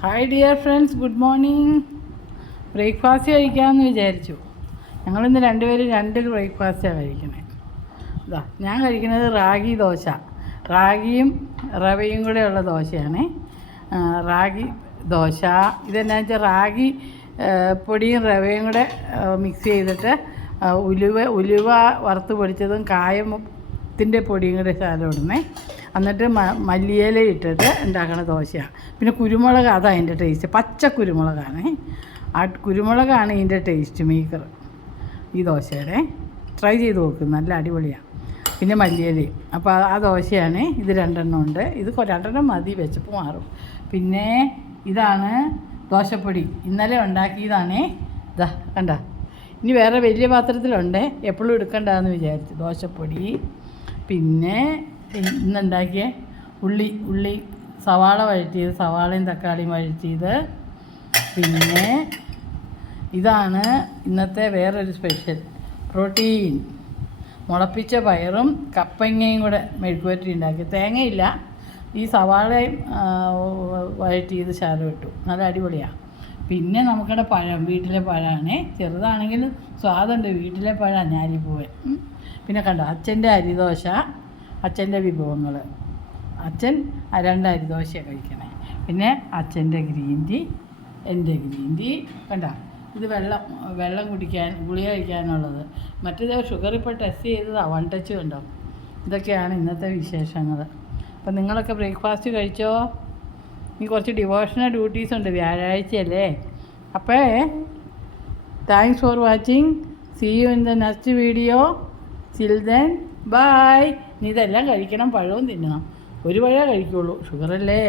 Hi dear friends, good morning. Breakfast കഴിക്കാമെന്ന് വിചാരിച്ചു. ഞങ്ങളിന്ന് രണ്ടുപേരും രണ്ട് ബ്രേക്ക്ഫാസ്റ്റാണ് കഴിക്കണേ. ഇതാ ഞാൻ കഴിക്കുന്നത് റാഗി ദോശ. റാഗിയും റവയും കൂടെ ഉള്ള ദോശയാണ്. റാഗി ദോശ ഇതെന്നാ വെച്ചാൽ റാഗി പൊടിയും റവയും കൂടെ മിക്സ് ചെയ്തിട്ട് ഉലുവ വറുത്ത് പൊടിച്ചതും കായത്തിൻ്റെ പൊടിയും കൂടെ ശകലം ഇടുന്നേ. എന്നിട്ട് മല്ലിയില ഇട്ടിട്ട് ഉണ്ടാക്കണ ദോശയാണ്. പിന്നെ കുരുമുളക്, അതാണ് അതിൻ്റെ ടേസ്റ്റ്. പച്ച കുരുമുളകാണ്. ആ കുരുമുളകാണ് ഇതിൻ്റെ ടേസ്റ്റ് മേക്കർ ഈ ദോശയുടെ. ട്രൈ ചെയ്ത് നോക്കും, നല്ല അടിപൊളിയാണ്. പിന്നെ മല്ലിയിലയും. അപ്പോൾ ആ ദോശയാണ്. ഇത് രണ്ടെണ്ണം ഉണ്ട്. ഇത് രണ്ടെണ്ണം മതി, വെച്ചപ്പോൾ മാറും. പിന്നെ ഇതാണ് ദോശപ്പൊടി, ഇന്നലെ ഉണ്ടാക്കിയതാണേ. ഇതാ കണ്ട. ഇനി വേറെ വലിയ പാത്രത്തിലുണ്ട്, എപ്പോഴും എടുക്കണ്ടെന്ന് വിചാരിച്ചു. ദോശപ്പൊടി, പിന്നെ ഇന്നുണ്ടാക്കിയ ഉള്ളി സവാള വഴറ്റിയത്, സവാളയും തക്കാളിയും വഴറ്റിയത്. പിന്നെ ഇതാണ് ഇന്നത്തെ വേറൊരു സ്പെഷ്യൽ പ്രോട്ടീൻ, മുളപ്പിച്ച പയറും കപ്പങ്ങയും കൂടെ മെഴുക്കുവരട്ടി ഉണ്ടാക്കി. തേങ്ങയില്ല, ഈ സവാളയും വഴറ്റിയത് ശകലം ഇട്ടു, നല്ല അടിപൊളിയാണ്. പിന്നെ നമുക്കിവിടെ പഴം, വീട്ടിലെ പഴമാണ്. ചെറുതാണെങ്കിലും സ്വാദുണ്ട്, വീട്ടിലെ പഴം ഞാലിപ്പൂവൻ. പിന്നെ കണ്ടോ അച്ഛൻ്റെ അരിദോശ, അച്ഛൻ്റെ വിഭവങ്ങൾ. അച്ഛൻ രണ്ട് അരിദോശയാണ് കഴിക്കണേ. പിന്നെ അച്ഛൻ്റെ ഗ്രീൻ ടീ, എൻ്റെ ഗ്രീൻ ടീ. കണ്ടോ, ഇത് വെള്ളം കുടിക്കാൻ, ഗുളിക കഴിക്കാനുള്ളത്. മറ്റേത് ഷുഗർ ഇപ്പോൾ ടെസ്റ്റ് ചെയ്തതാണ്, 1 ടച്ച് കണ്ടോ. ഇതൊക്കെയാണ് ഇന്നത്തെ വിശേഷങ്ങൾ. അപ്പം നിങ്ങളൊക്കെ ബ്രേക്ക്ഫാസ്റ്റ് കഴിച്ചോ? ഇനി കുറച്ച് ഡിവോഷണൽ ഡ്യൂട്ടീസ് ഉണ്ട്, വ്യാഴാഴ്ചയല്ലേ. അപ്പോൾ thanks for watching. See you in the next video. Till then bye. ഇനി ഇതെല്ലാം കഴിക്കണം, പഴവും തിന്നണം. ഒരു പഴമേ കഴിക്കുള്ളൂ, ഷുഗറല്ലേ.